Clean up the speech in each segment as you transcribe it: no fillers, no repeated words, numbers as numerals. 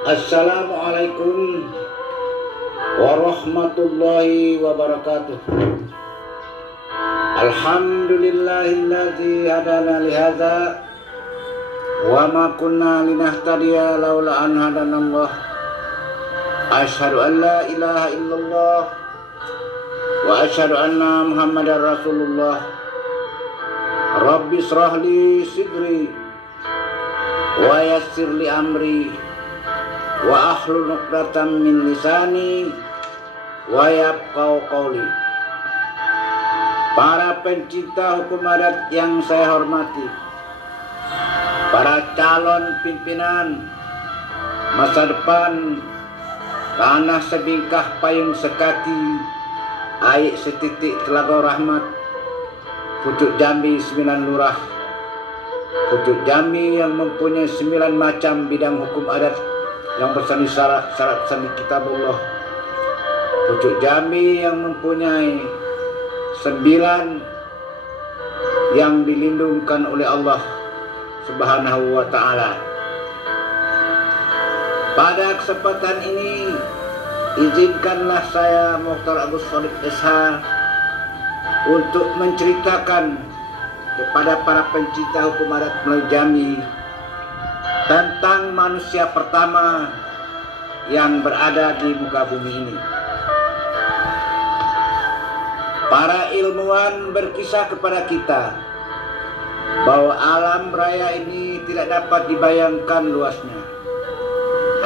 Assalamualaikum warahmatullahi wabarakatuh. Alhamdulillahilladzi hadana lihadza wa ma kunna linahtadiya laula an hadanallah. Asyhadu an la ilaha illallah wa asyhadu anna Muhammadar Rasulullah. Rabbi shrah li sidri wa yassir li amri wa ahlul 'uqdatam min lisani wa yafqahu qawli. Para pencinta hukum adat yang saya hormati, para calon pimpinan masa depan tanah sebingkah payung sekaki aik setitik Telaga Rahmat, Pucuk Jambi 9 lurah, Pucuk Jambi yang mempunyai 9 macam bidang hukum adat yang bersani syarat sani kitabullah, Pucuk Jambi yang mempunyai 9 yang dilindungkan oleh Allah Subhanahu wa ta'ala. Pada kesempatan ini izinkanlah saya Mukhtar Agus Sodik SH untuk menceritakan kepada para pencinta hukum adat Melayu Jambi tentang manusia pertama yang berada di muka bumi ini. Para ilmuwan berkisah kepada kita bahwa alam raya ini tidak dapat dibayangkan luasnya.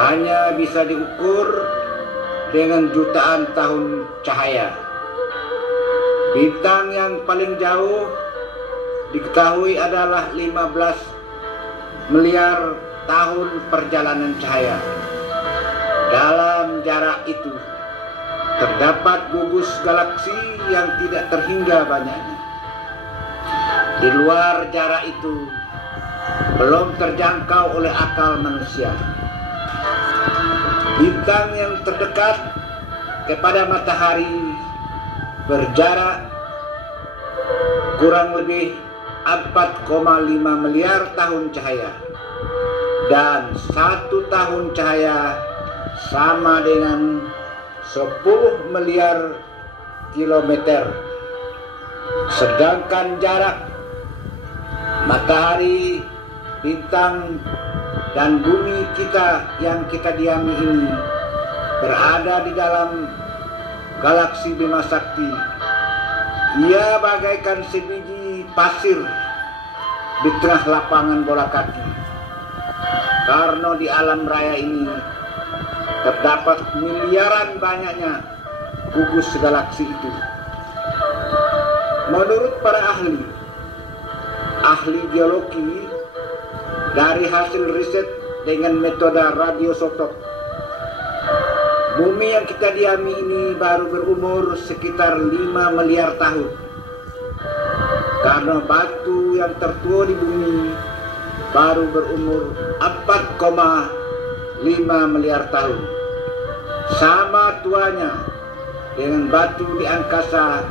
Hanya bisa diukur dengan jutaan tahun cahaya. Bintang yang paling jauh diketahui adalah 15 miliar tahun perjalanan cahaya. Dalam jarak itu terdapat gugus galaksi yang tidak terhingga banyaknya. Di luar jarak itu belum terjangkau oleh akal manusia. Bintang yang terdekat kepada matahari berjarak kurang lebih 4,5 miliar tahun cahaya, dan 1 tahun cahaya sama dengan 10 miliar kilometer. Sedangkan jarak matahari, bintang, dan bumi kita yang kita diami ini berada di dalam galaksi Bima Sakti. Ia bagaikan sebiji pasir di tengah lapangan bola kaki. Karena di alam raya ini terdapat miliaran banyaknya gugus galaksi itu. Menurut para ahli geologi, dari hasil riset dengan metode radiosotop, bumi yang kita diami ini baru berumur sekitar 5 miliar tahun. Karena batu yang tertua di bumi baru berumur 4,5 miliar tahun. Sama tuanya dengan batu di angkasa,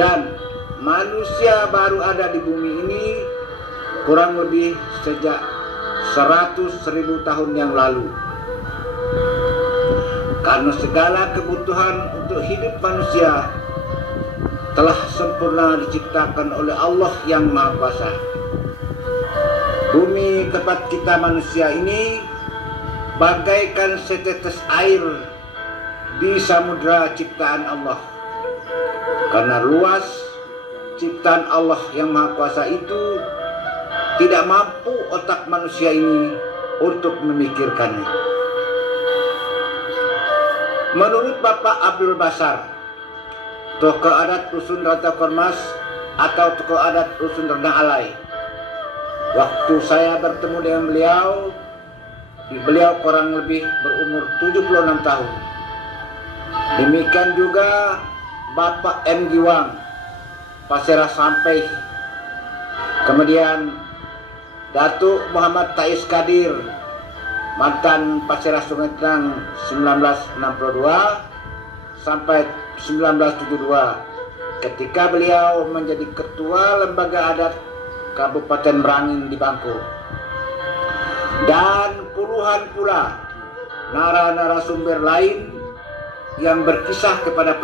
dan manusia baru ada di bumi ini kurang lebih sejak 100.000 tahun yang lalu. Karena segala kebutuhan untuk hidup manusia telah sempurna diciptakan oleh Allah yang Maha Kuasa. Bumi tempat kita manusia ini bagaikan setetes air di samudra ciptaan Allah. Karena luas ciptaan Allah yang Maha Kuasa itu tidak mampu otak manusia ini untuk memikirkannya. Menurut Bapak Abdul Basar, tokoh adat Rusun Rata Kormas atau tokoh adat Rusun Rendang Alai, waktu saya bertemu dengan beliau kurang lebih berumur 76 tahun. Demikian juga Bapak M. Giwang, Pasirah Sampai. Kemudian Datuk Muhammad Tais Kadir, mantan Pasirah Sungai Tenang 1962 sampai 1972, ketika beliau menjadi Ketua Lembaga Adat Kabupaten Merangin di Bangko. Dan puluhan pula narasumber lain yang berkisah kepada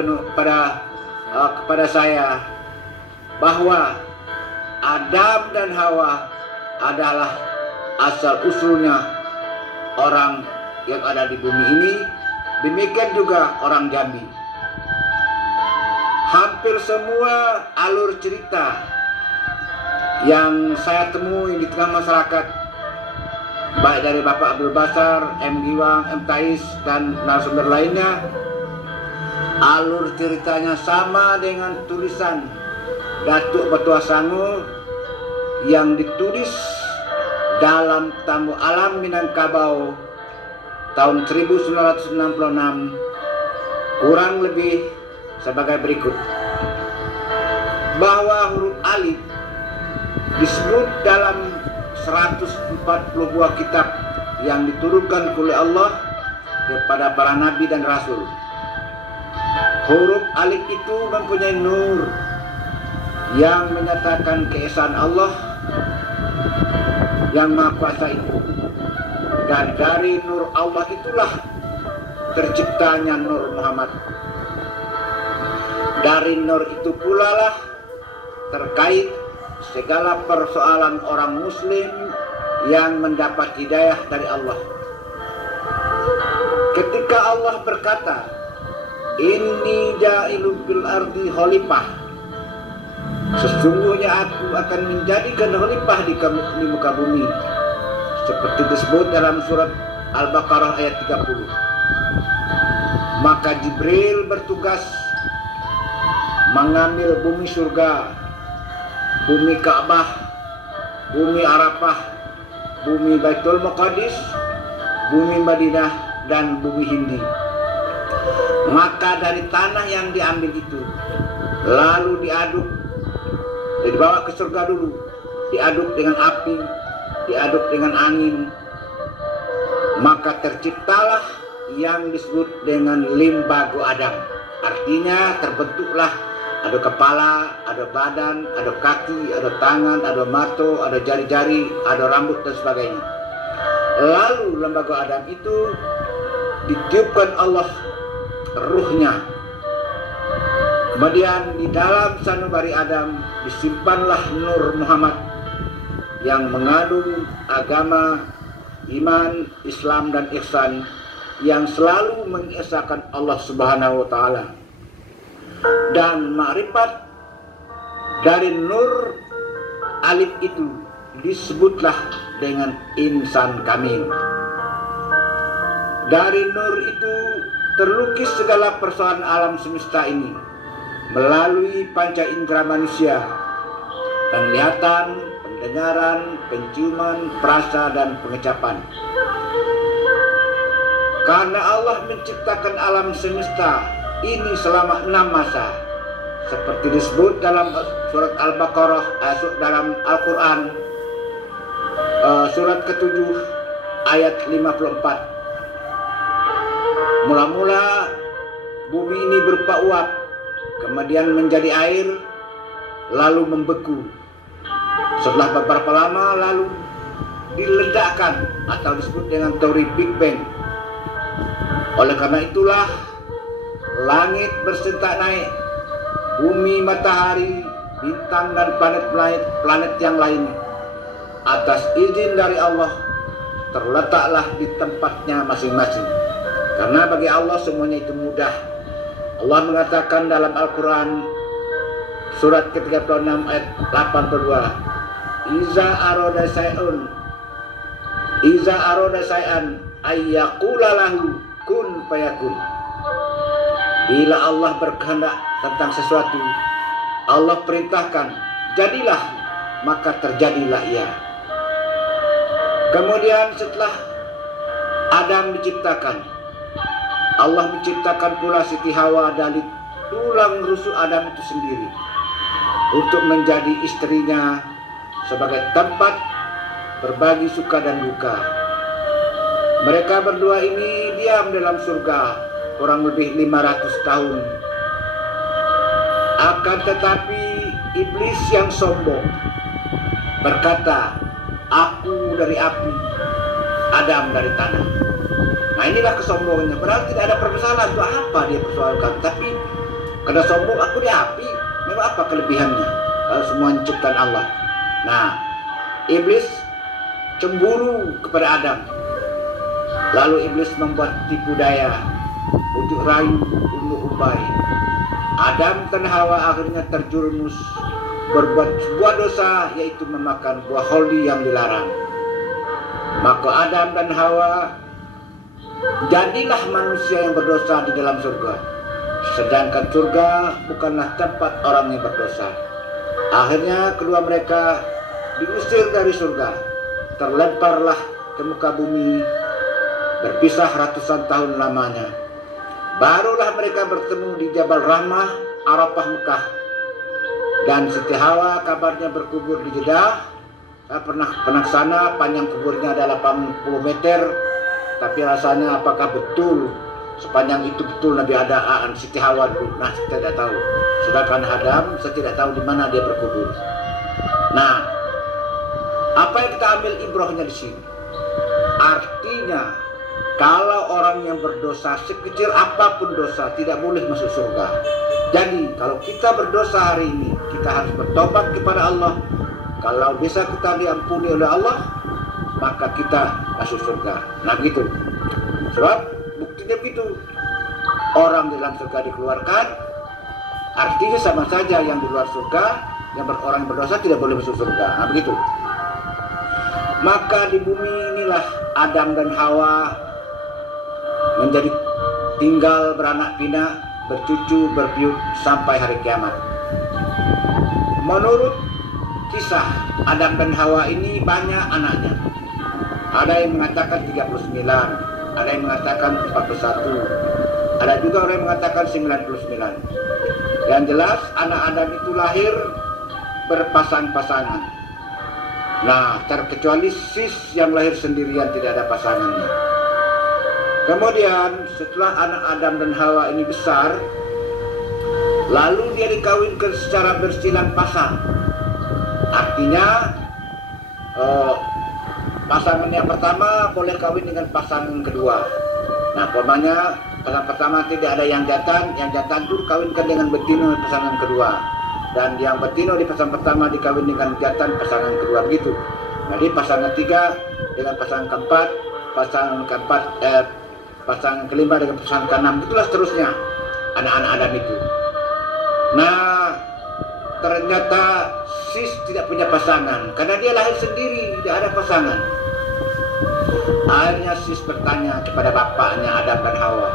saya bahwa Adam dan Hawa adalah asal usulnya orang yang ada di bumi ini. Demikian juga orang Jambi. Hampir semua alur cerita yang saya temui di tengah masyarakat, baik dari Bapak Abdul Basar, M. Giwang, M. Tais, dan narasumber lainnya, alur ceritanya sama dengan tulisan Datuk Betua Sangu yang ditulis dalam Tamu Alam Minangkabau tahun 1966, kurang lebih sebagai berikut. Bahwa huruf alif disebut dalam 140 buah kitab yang diturunkan oleh Allah kepada para nabi dan rasul. Huruf alif itu mempunyai nur yang menyatakan keesaan Allah yang Maha Kuasa itu. Dan dari nur Allah itulah terciptanya Nur Muhammad. Dari nur itu pula lah terkait segala persoalan orang muslim yang mendapat hidayah dari Allah. Ketika Allah berkata, "Inni ja'ilun fil ardi khalifah," sesungguhnya aku akan menjadikan khalifah di muka bumi, seperti disebut dalam surat Al-Baqarah ayat 30. Maka Jibril bertugas mengambil bumi surga, bumi Ka'bah, bumi Arafah, bumi Baitul Maqdis, bumi Madinah, dan bumi Hindi. Maka dari tanah yang diambil itu lalu diaduk, dibawa ke surga dulu, diaduk dengan api, diaduk dengan angin, maka terciptalah yang disebut dengan limbago Adam. Artinya terbentuklah ada kepala, ada badan, ada kaki, ada tangan, ada mata, ada jari-jari, ada rambut dan sebagainya. Lalu limbago Adam itu ditiupkan Allah ruhnya. Kemudian di dalam sanubari Adam disimpanlah Nur Muhammad yang mengandung agama, iman, Islam, dan ihsan, yang selalu mengesahkan Allah Subhanahu wa Ta'ala. Dan makrifat dari nur alif itu disebutlah dengan insan kamil. Dari nur itu terlukis segala persoalan alam semesta ini melalui panca indera manusia: penglihatan, pendengaran, penciuman, perasa, dan pengecapan. Karena Allah menciptakan alam semesta ini selama 6 masa, seperti disebut dalam surat Al-Baqarah, dalam Al-Quran, surat ke-7 ayat 54. Mula-mula bumi ini berupa uap, kemudian menjadi air, lalu membeku. Setelah beberapa lama lalu diledakkan atau disebut dengan teori Big Bang. Oleh karena itulah langit bersentak naik, bumi, matahari, bintang, dan planet yang lain atas izin dari Allah terletaklah di tempatnya masing-masing. Karena bagi Allah semuanya itu mudah. Allah mengatakan dalam Al-Quran surat ke-36 ayat 82, Iza aroda say'an ayyaqula lahu kun fayakun. Bila Allah berkehendak tentang sesuatu, Allah perintahkan jadilah, maka terjadilah ia. Kemudian setelah Adam diciptakan, Allah menciptakan pula Siti Hawa dari tulang rusuk Adam itu sendiri untuk menjadi istrinya sebagai tempat berbagi suka dan duka. Mereka berdua ini diam dalam surga kurang lebih 500 tahun. Akan tetapi iblis yang sombong berkata, "Aku dari api, Adam dari tanah. Nah inilah kesombongannya. Padahal tidak ada permasalahan. Itu apa dia persoalkan? Tapi karena sombong, aku di api. Memang apa kelebihannya? Kalau semua ciptaan Allah. Nah, iblis cemburu kepada Adam. Lalu iblis membuat tipu daya, bujuk rayu, untuk upai. Adam dan Hawa akhirnya terjerumus berbuat sebuah dosa, yaitu memakan buah holdi yang dilarang. Maka Adam dan Hawa jadilah manusia yang berdosa di dalam surga, sedangkan surga bukanlah tempat orang yang berdosa. Akhirnya kedua mereka diusir dari surga, terlemparlah ke muka bumi, berpisah ratusan tahun lamanya. Barulah mereka bertemu di Jabal Rahmah, Arafah, Mekah. Dan Siti Hawa kabarnya berkubur di Jeddah. Saya pernah ke sana, panjang kuburnya adalah 80 meter. Tapi rasanya apakah betul sepanjang itu betul Nabi Adam Siti Hawa dulu? Nah, saya tidak tahu. Sedangkan Adam, saya tidak tahu di mana dia berkubur. Nah, apa yang kita ambil ibrahnya di sini? Artinya, kalau orang yang berdosa sekecil apapun dosa tidak boleh masuk surga. Jadi kalau kita berdosa hari ini, kita harus bertobat kepada Allah. Kalau bisa kita diampuni oleh Allah, maka kita masuk surga. Nah gitu. Sebab buktinya begitu. Orang di dalam surga dikeluarkan, artinya sama saja yang di luar surga, orang berdosa tidak boleh masuk surga. Nah begitu. Maka di bumi inilah Adam dan Hawa menjadi tinggal beranak pinak, bercucu, berpiut sampai hari kiamat. Menurut kisah Adam dan Hawa ini banyak anaknya. Ada yang mengatakan 39, ada yang mengatakan 41, ada juga orang yang mengatakan 99. Yang jelas anak Adam itu lahir berpasang-pasangan. Nah, terkecuali Sis yang lahir sendirian tidak ada pasangannya. Kemudian setelah anak Adam dan Hawa ini besar, lalu dia dikawinkan secara bersilang pasang. Artinya pasangan yang pertama boleh kawin dengan pasangan kedua. Nah, umpamanya pasangan pertama tidak ada yang jantan itu kawinkan dengan betina pasangan kedua. Dan yang betina di pasangan pertama dikawin dengan jantan pasangan kedua, begitu. Jadi pasangan ketiga dengan pasangan keempat, pasangan kelima dengan pasangan keenam, itulah seterusnya anak-anak Adam itu. Nah, ternyata Sis tidak punya pasangan karena dia lahir sendiri, tidak ada pasangan. Akhirnya Sis bertanya kepada bapaknya Adam dan Hawa,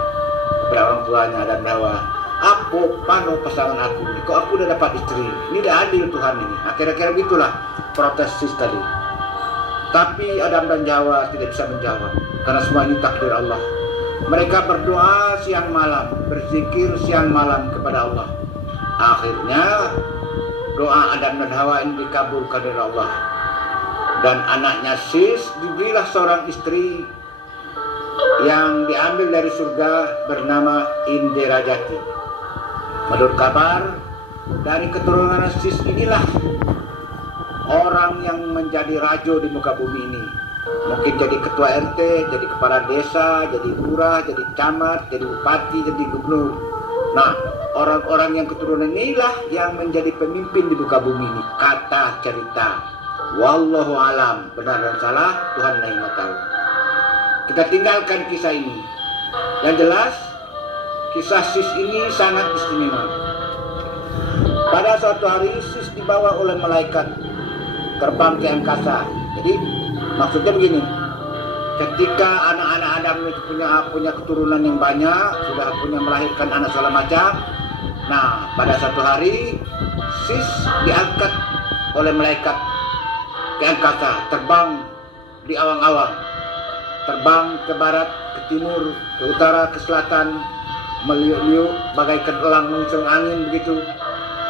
kepada orang tuanya Adam dan Hawa, apa pano pasangan aku ini? Kok aku udah dapat istri? Ini tidak adil Tuhan ini. Nah, kira-kira begitulah protes Sis tadi. Tapi Adam dan Hawa tidak bisa menjawab karena semua ini takdir Allah. Mereka berdoa siang malam, berzikir siang malam kepada Allah. Akhirnya doa Adam dan Hawa ini dikabulkan oleh Allah. Dan anaknya Sis diberilah seorang istri yang diambil dari surga bernama Indira Jati. Menurut kabar, dari keturunan Sis inilah orang yang menjadi raja di muka bumi ini. Mungkin jadi ketua RT, jadi kepala desa, jadi lurah, jadi camat, jadi bupati, jadi gubernur. Nah, orang-orang yang keturunan inilah yang menjadi pemimpin di muka bumi ini. Kata cerita. Wallahu alam, benar dan salah Tuhan yang Maha tahu. Kita tinggalkan kisah ini. Yang jelas, kisah Sis ini sangat istimewa. Pada suatu hari Sis dibawa oleh malaikat terbang ke angkasa. Jadi maksudnya begini, ketika anak-anak Adam itu punya keturunan yang banyak, sudah punya melahirkan anak segala macam. Nah, pada satu hari Sis diangkat oleh malaikat ke angkasa, terbang di awang-awang, terbang ke barat, ke timur, ke utara, ke selatan, meliuk-liuk bagaikan elang mengisung angin begitu.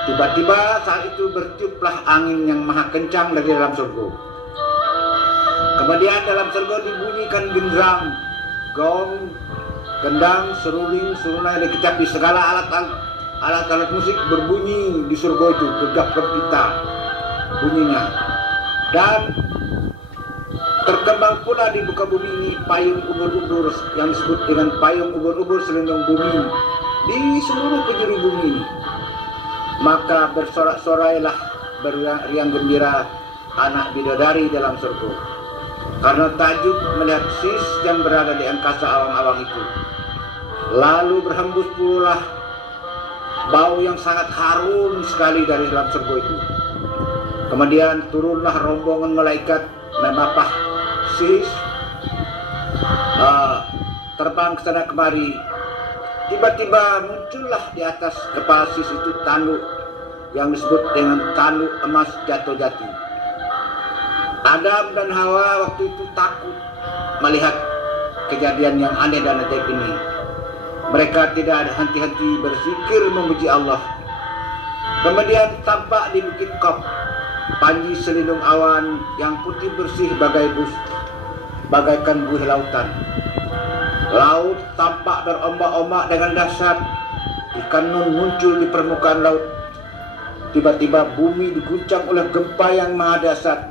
Tiba-tiba saat itu bertiuplah angin yang maha kencang dari dalam surga. Kemudian dalam surga dibunyikan genderang, gong, gendang, seruling, serunai, dan kecapi, segala alat-alat musik berbunyi di surga itu, gegap gempita bunyinya. Dan Terkembang pula di muka bumi ini payung ubur-ubur yang disebut dengan payung ubur-ubur selindung bumi di seluruh penjuru bumi ini. Maka bersorak-sorailah, beriang gembira anak bidadari dalam surga, karena takjub melihat sis yang berada di angkasa awang-awang itu. Lalu berhembus pula bau yang sangat harum sekali dari dalam surga itu. Kemudian turunlah rombongan malaikat memapah sis, terbang ke sana kemari. Tiba-tiba muncullah di atas kepala sis itu tanduk yang disebut dengan tanduk emas jatuh jati. Adam dan Hawa waktu itu takut melihat kejadian yang aneh dan ajaib ini. Mereka tidak ada henti-henti berzikir memuji Allah. Kemudian tampak di Bukit Qaf panji selindung awan yang putih bersih bagaikan buih lautan. Laut tampak berombak-ombak dengan dahsyat. Ikan nun muncul di permukaan laut. Tiba-tiba bumi diguncang oleh gempa yang maha dahsyat,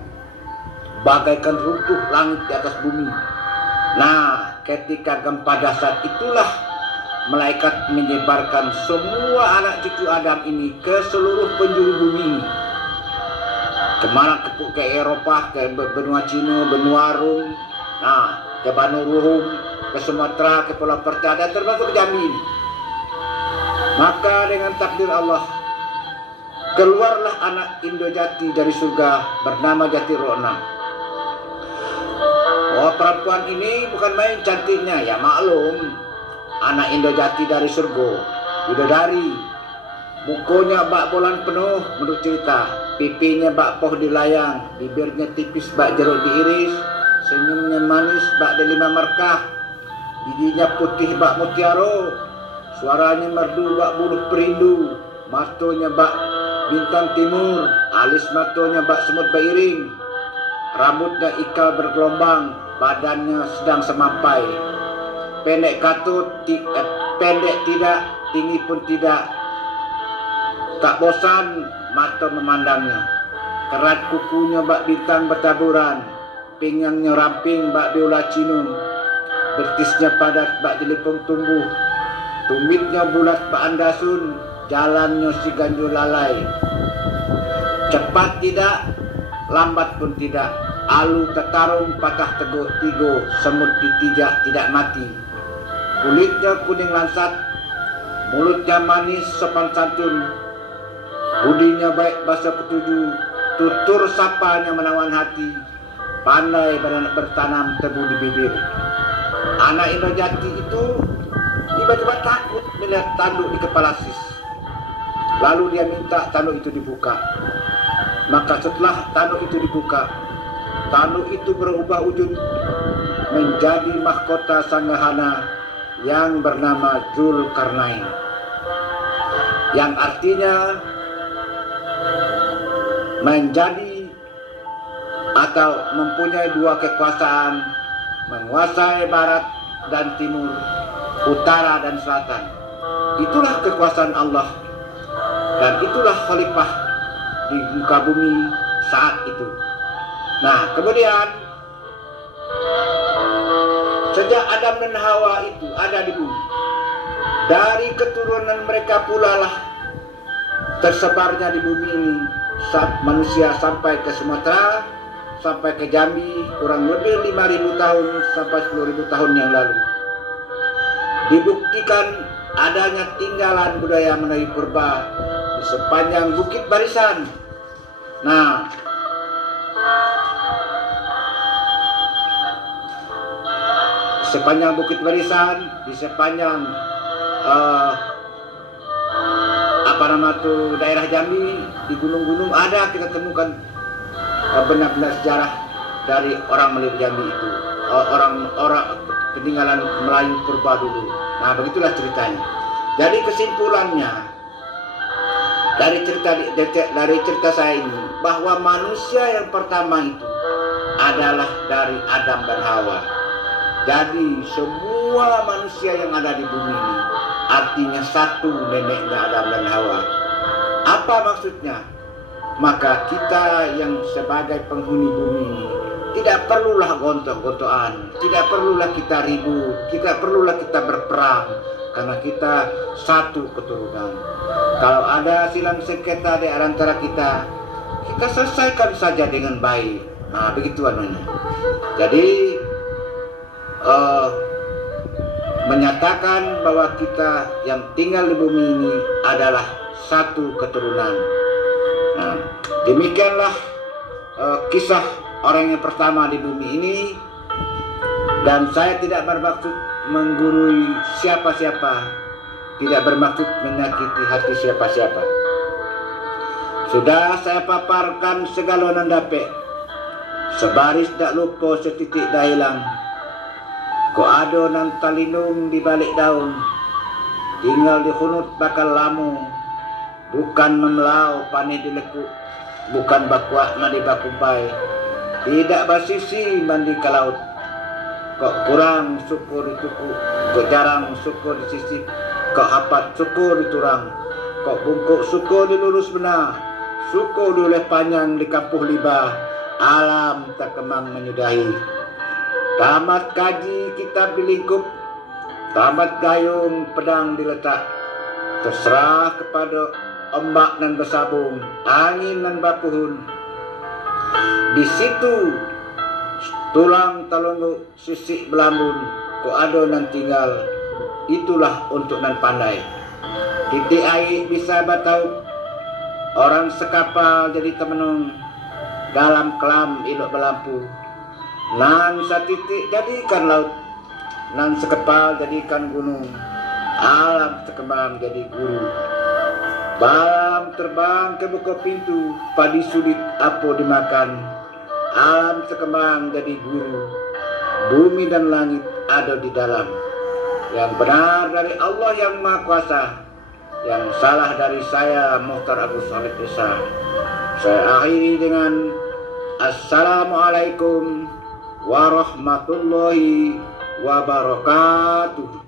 bagaikan runtuh langit di atas bumi. Nah, ketika gempa dahsyat itulah malaikat menyebarkan semua anak cucu Adam ini ke seluruh penjuru bumi ini. Kemana ke Eropa, ke benua Cina, benua Rum, nah, ke Banu Ruhum, ke Sumatera, ke Pulau Perca, dan termasuk ke Jambi ini. Maka dengan takdir Allah, keluarlah anak Indojati dari surga bernama Jati Rona. Oh, perempuan ini bukan main cantiknya, ya maklum, anak Indojati dari surga, bidadari, bukunya bak bolan penuh menurut cerita, pipinya bak poh dilayang, bibirnya tipis bak jeruk diiris, senyumnya manis bak delima markah, giginya putih bak mutiara, suaranya merdu bak buluh perindu, matonya bak bintang timur, alis matonya bak semut bairing, rambutnya ikal bergelombang, badannya sedang semampai, pendek katut, pendek tidak, tinggi pun tidak, tak bosan mata memandangnya, kerat kukunya bak bintang bertaburan, pinggangnya ramping bak biola cinu, betisnya padat bak jelipung tumbuh, tumitnya bulat bak andasun, jalannya si ganjul lalai. Cepat tidak, lambat pun tidak, alu tetarung patah teguh tigo, semut ditijak tidak mati. Kulitnya kuning lansat, mulutnya manis sopan santun, budinya baik bahasa ketujuh, tutur sapanya menawan hati, pandai bertanam tebu di bibir. Anak Indojati itu tiba-tiba takut melihat tanduk di kepala sis. Lalu dia minta tanduk itu dibuka. Maka setelah tanduk itu dibuka, tanduk itu berubah wujud menjadi mahkota Sanggahana yang bernama Zulkarnain, yang artinya menjadi atau mempunyai dua kekuasaan, menguasai barat dan timur, utara dan selatan. Itulah kekuasaan Allah, dan itulah khalifah di muka bumi saat itu. Nah, kemudian sejak Adam dan Hawa itu ada di bumi, dari keturunan mereka pula lah tersebarnya di bumi ini manusia sampai ke Sumatera, sampai ke Jambi, kurang lebih 5.000 tahun sampai 10.000 tahun yang lalu. Dibuktikan adanya tinggalan budaya Melayu purba di sepanjang Bukit Barisan. Nah, sepanjang Bukit Barisan, di sepanjang daerah Jambi, di gunung-gunung ada kita temukan benda-benda sejarah dari orang Melayu Jambi itu, orang peninggalan Melayu purba dulu. Nah, begitulah ceritanya. Jadi kesimpulannya dari cerita saya ini, bahwa manusia yang pertama itu adalah dari Adam dan Hawa. Jadi semua manusia yang ada di bumi ini artinya satu neneknya Adam dan Hawa. Apa maksudnya? Maka kita yang sebagai penghuni bumi ini Tidak perlulah gontok-gontokan, tidak perlulah kita ribut, tidak perlulah kita berperang, karena kita satu keturunan. Kalau ada silang sengketa di antara kita selesaikan saja dengan baik. Nah, begitu anunya. Jadi menyatakan bahwa kita yang tinggal di bumi ini adalah satu keturunan. Nah, demikianlah kisah orang yang pertama di bumi ini, dan saya tidak bermaksud menggurui siapa-siapa, tidak bermaksud menyakiti hati siapa-siapa. Sudah saya paparkan segalonan dape, sebaris dak lupa setitik dah hilang. Ko ado nan talinung di balik daun, tinggal di hunut bakal lamu, bukan memelau panih di lekuk, bukan bakuak na di bakumpai, tidak basisi mandi ke laut. Kok kurang syukur dituku, kok jarang syukur disisip, kok hapat syukur diturang, kok bungkuk syukur dilurus benar, syukur dioleh panjang di kampuh libah, alam tak kemang menyudahi. Tamat kaji kitab dilingkup, tamat gayung pedang diletak, terserah kepada ombak nan bersabung, angin nan bapuhun. Di situ tulang talunggu sisik belambun, ko ado nan tinggal, itulah untuk nan pandai. Titik air bisa batau, orang sekapal jadi temenung, dalam kelam ilok belampu. Nan satitik jadikan laut, nan sekepal jadikan gunung, alam sekembang jadi guru. Balam terbang ke buka pintu, padi sulit apa dimakan, alam sekembang jadi guru. Bumi dan langit ada di dalam. Yang benar dari Allah yang Maha Kuasa, yang salah dari saya Mukhtar Agus Saleh Esa. Saya akhiri dengan Assalamualaikum warahmatullahi wabarakatuh.